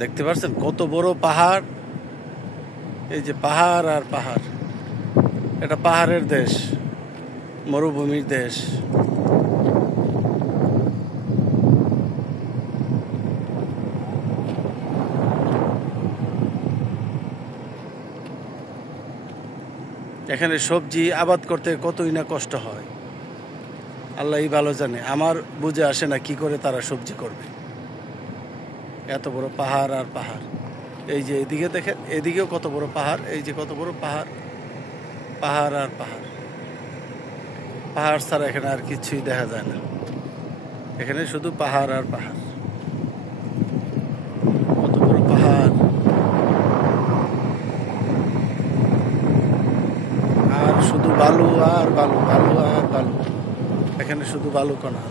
দেখতে পাচ্ছেন কত বড় পাহাড়। এই যে পাহাড় আর পাহাড়, এটা পাহাড়ের দেশ, মরুভূমির দেশ। এখানে সবজি আবাদ করতে কতই না কষ্ট হয়, আল্লাহই ভালো জানে। আমার বুঝে আসে না কি করে তারা সবজি করবে। এত বড় পাহাড় আর পাহাড়। এই যে এদিকে দেখেন, এদিকেও কত বড় পাহাড়, এই যে কত বড় পাহাড়, পাহাড় আর পাহাড়। পাহাড় ছাড়া এখানে আর কিছুই দেখা যায় না, এখানে শুধু পাহাড় আর পাহাড়। কত বড় পাহাড় আর শুধু বালু আর বালু, বালু আর বালু। এখানে শুধু বালু কণা।